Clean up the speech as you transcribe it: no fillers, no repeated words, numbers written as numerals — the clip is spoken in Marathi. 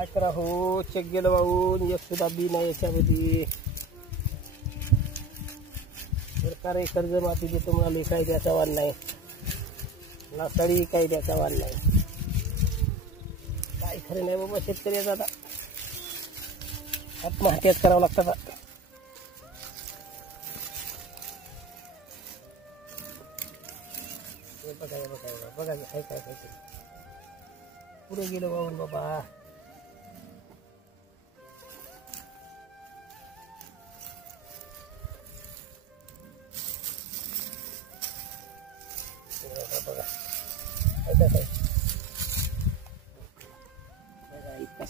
काय करा हो, चेक गेलं वाहून, एक सुद्धा बी नाही याच्यामध्ये. सरकार कर्ज माफी देतो म्हणाले, काही द्याचा वाण नाही. नासाडी काही द्याचा वाण नाही. काय खरं नाही बाबा, शेतकऱ्याचा आता आत्महत्याच करावं लागतं. बघा काय काय काय पुढे गेलो वाहून बाबा. बघा इतका